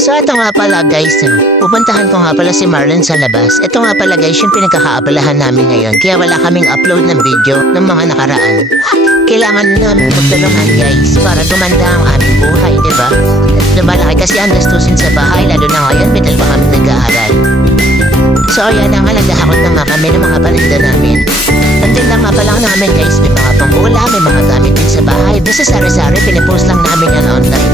So ito nga pala guys, pupuntahan ko nga pala si Marlon sa labas. Ito nga pala guys yung pinagkakaabalahan namin ngayon. Kaya wala kaming upload ng video ng mga nakaraan. Kailangan namin magtulungan guys para gumanda ang aming buhay, diba? Lumalaki kasi ang gastusin sa bahay, lalo na ngayon may dalawa kami nag-aaral. So ayan na nga, naghahakot na nga kami ng mga paninda namin. Andun lang nga pala namin guys, may mga pang-ula, may mga gamit din sa bahay. Basta sari-sari, pinipost lang namin yan online.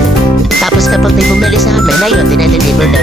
Tapos kapag may bumili sa amin, ayun, dinadeliver na